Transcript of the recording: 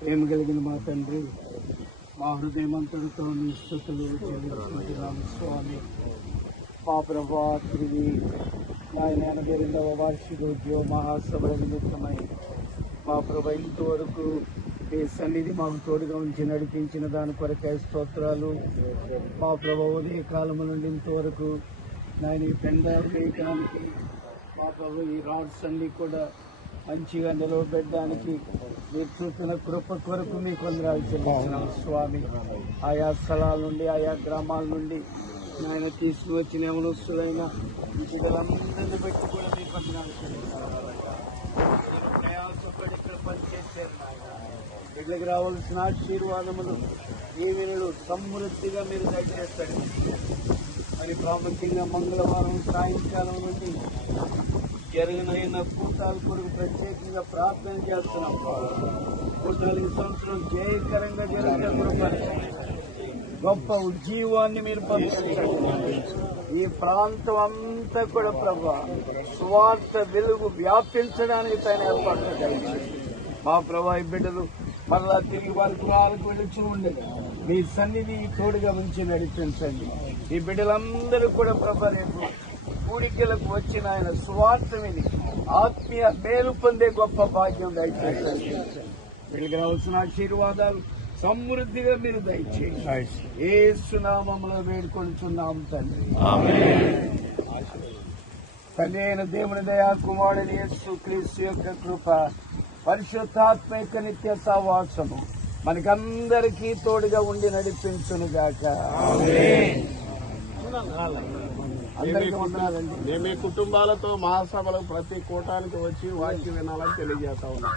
ప్రేమ కలిగిన మా తండ్రి, మా హృదయమంతటితో నీ స్తుతులు చెల్లించుకుంటున్నాము స్వామి. మా ప్రభా తిరిగి ఆయన 82వ వార్షికోద్యోగ మహాసభల నిమిత్తమై మా ప్రభు ఇంతవరకు మీ సన్నిధి మాకు తోడుగా ఉంచి నడిపించిన దాని కొరకై స్తోత్రాలు. మా ప్రభు ఉదయ కాలము నుండి ఇంతవరకు నాయన ఈ పెండాలు వేయడానికి మా ప్రభు ఈ రాడ్స్ అన్ని కూడా మంచిగా నిలవబెట్టడానికి మీరు చూపిన కృప కొరకు మీకు వందనాలు చెల్లిస్తున్నాం స్వామి. ఆయా స్థలాల నుండి ఆయా గ్రామాల నుండి ఆయన తీసుకువచ్చిన యవనస్తులైన బిడ్డలందరినీ బట్టి కూడా మీకు వందనాలు చెల్లిస్తున్నాం. ప్రయాసపడి ఇక్కడ పనిచేశారు నాయన. బిడ్డలకు రావాల్సిన ఆశీర్వాదములు దీవెనలు సమృద్ధిగా మీరు దయచేస్తారు. మరి ప్రాముఖ్యంగా మంగళవారం సాయంకాలం నుండి జరిగిన కూటాల కొరకు ప్రత్యేకంగా ప్రార్థన చేస్తున్నాం. కూటాలు ఈ సంవత్సరం జయకరంగా జరుగుతున్న గొప్ప ఉజ్జీవాన్ని మీరు పంపించండి. ఈ ప్రాంతం అంతా కూడా ప్రభా స్వార్థ వెలుగు వ్యాపించడానికి పైన ఏర్పాట్లు కలిగింది. మా ప్రభా ఈ బిడ్డలు మరలా తిరిగి వారికి వెళుచు ఉండదు మీ సన్నిధి తోడుగా ఉంచి నడిపించండి. ఈ బిడ్డలందరూ కూడా ప్రభా రేపు కూడికలకు వచ్చిన ఆయన స్వార్థమిని ఆత్మీయ మేలు పొందే గొప్ప భాగ్యం దయచేయండి. వీళ్ళకి రావాల్సిన ఆశీర్వాదాలు సమృద్ధిగా మీరు దయచేయండి. యేసు నామములో వేడుకొంటున్నాము తండ్రి. తండ్రి అయిన దేవుని దయా, కుమారుడైన యేసు క్రీస్తు యొక్క కృప, పరిశుద్ధాత్మ యొక్క నిత్య సహవాసము మనకందరికీ తోడుగా ఉండి నడిపించును గాక. అందరికీ వందనాలండి. మేము మీ కుటుంబాలతో మహాసభలకు ప్రతి కూటానికి వచ్చి వాక్యం వినాలని తెలియజేస్తా ఉన్నాం.